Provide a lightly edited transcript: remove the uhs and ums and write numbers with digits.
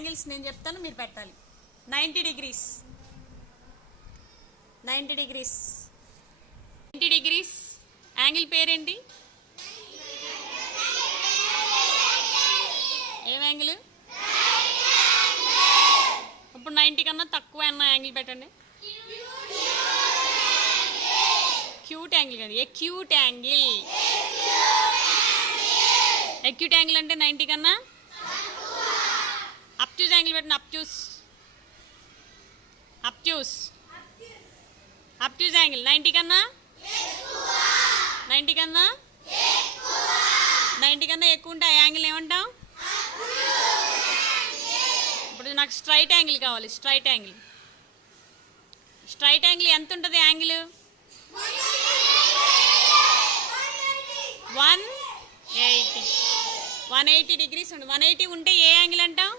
Angles నేను చెప్తాను, మీరు పెట్టాలి. 90 degrees, 90 degrees, 90 degrees యాంగిల్ పేరేంటి? ఏం యాంగిల్? ఇప్పుడు 90 కన్నా తక్కువ అన్న యాంగిల్ పెట్టండి. క్యూట్ యాంగిల్ కాదు, ఎక్యూట్ యాంగిల్. ఎక్యూట్ యాంగిల్ అంటే 90 కన్నా అప్ట్యూస్ యాంగిల్ పెట్టండి. అప్ట్యూస్, అప్ట్యూస్, అప్ట్యూస్ యాంగిల్ 90 కన్నా 90 కన్నా 90 కన్నా ఎక్కువ ఉంటే ఆ యాంగిల్ ఏమంటాం? ఇప్పుడు నాకు స్ట్రైట్ యాంగిల్ కావాలి. స్ట్రైట్ యాంగిల్, స్ట్రైట్ యాంగిల్ ఎంత ఉంటుంది? యాంగిల్ 180 degrees ఉంటుంది. 180 ఉంటే ఏ యాంగిల్ అంటాం?